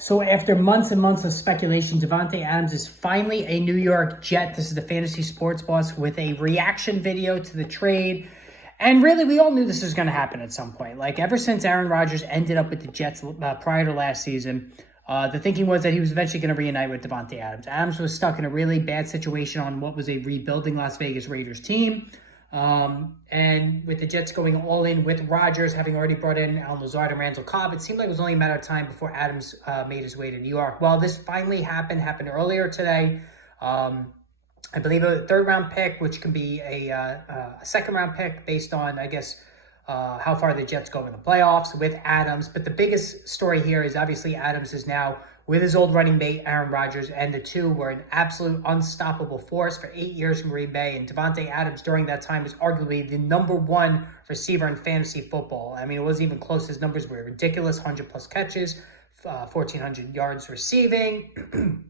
So after months and months of speculation, Davante Adams is finally a New York Jet. This is the Fantasy Sports Boss with a reaction video to the trade. And really, we all knew this was going to happen at some point. Like, ever since Aaron Rodgers ended up with the Jets prior to last season, the thinking was that he was eventually going to reunite with Davante Adams. Adams was stuck in a really bad situation on what was a rebuilding Las Vegas Raiders team. And with the Jets going all in with Rodgers, having already brought in Allen Lazard and Randall Cobb, it seemed like it was only a matter of time before Adams made his way to New York. Well, this finally happened earlier today. I believe a third-round pick, which can be a second-round pick based on, I guess, how far the Jets go in the playoffs with Adams. But the biggest story here is obviously Adams is now with his old running mate, Aaron Rodgers, and the two were an absolute unstoppable force for 8 years in Green Bay. And Davante Adams during that time was arguably the #1 receiver in fantasy football. I mean, it wasn't even close. His numbers were ridiculous, 100-plus catches, 1,400 yards receiving,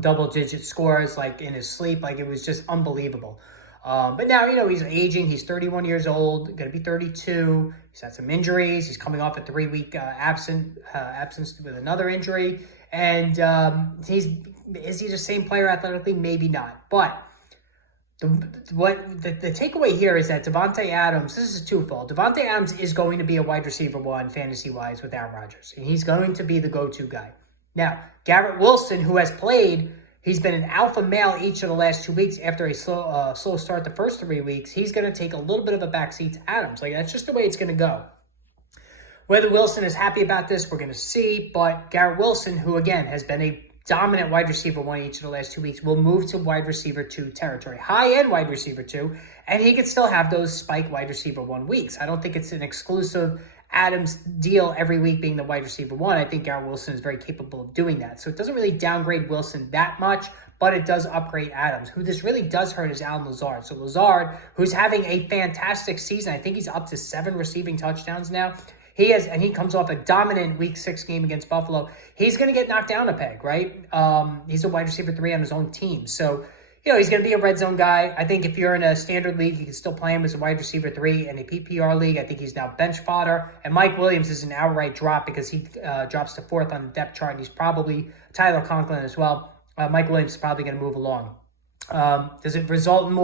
double-digit scores, like, in his sleep. Like, it was just unbelievable. But now, he's aging. He's 31 years old, going to be 32. He's had some injuries. He's coming off a 3-week absence with another injury. And is he the same player athletically? Maybe not. But the takeaway here is that Davante Adams, this is twofold. Davante Adams is going to be a wide receiver one fantasy-wise with Aaron Rodgers. And he's going to be the go-to guy. Now, Garrett Wilson, who has played, he's been an alpha male each of the last 2 weeks after a slow start the first 3 weeks. He's going to take a little bit of a backseat to Adams. Like, that's just the way it's going to go. Whether Wilson is happy about this, we're going to see. But Garrett Wilson, who, again, has been a dominant wide receiver one each of the last 2 weeks, will move to wide receiver 2 territory. High-end wide receiver 2. And he could still have those spike wide receiver 1 weeks. I don't think it's an exclusive Adams deal every week being the wide receiver 1. I think Garrett Wilson is very capable of doing that. So it doesn't really downgrade Wilson that much, but it does upgrade Adams. Who this really does hurt is Allen Lazard. So Lazard, who's having a fantastic season, I think he's up to 7 receiving touchdowns now. And he comes off a dominant Week 6 game against Buffalo. He's going to get knocked down a peg, right? He's a wide receiver 3 on his own team. So, he's going to be a red zone guy. I think if you're in a standard league, you can still play him as a wide receiver 3. In a PPR league, I think he's now bench fodder. And Mike Williams is an outright drop because he drops to 4th on the depth chart. And he's probably Tyler Conklin as well. Mike Williams is probably going to move along. Does it result in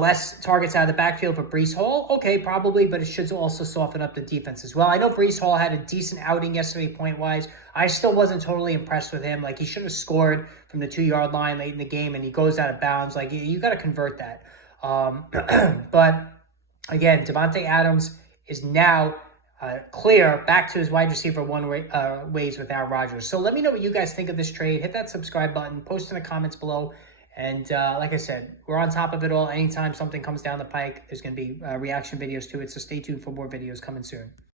less targets out of the backfield for Breece Hall? Okay, probably, but it should also soften up the defense as well. I know Breece Hall had a decent outing yesterday point-wise. I still wasn't totally impressed with him. Like, he should have scored from the 2-yard line late in the game, and he goes out of bounds. Like, you got to convert that. But, again, Davante Adams is now clear back to his wide receiver 1 ways with Aaron Rodgers. So let me know what you guys think of this trade. Hit that subscribe button. Post in the comments below. And like I said, we're on top of it all. Anytime something comes down the pike, there's going to be reaction videos to it. So stay tuned for more videos coming soon.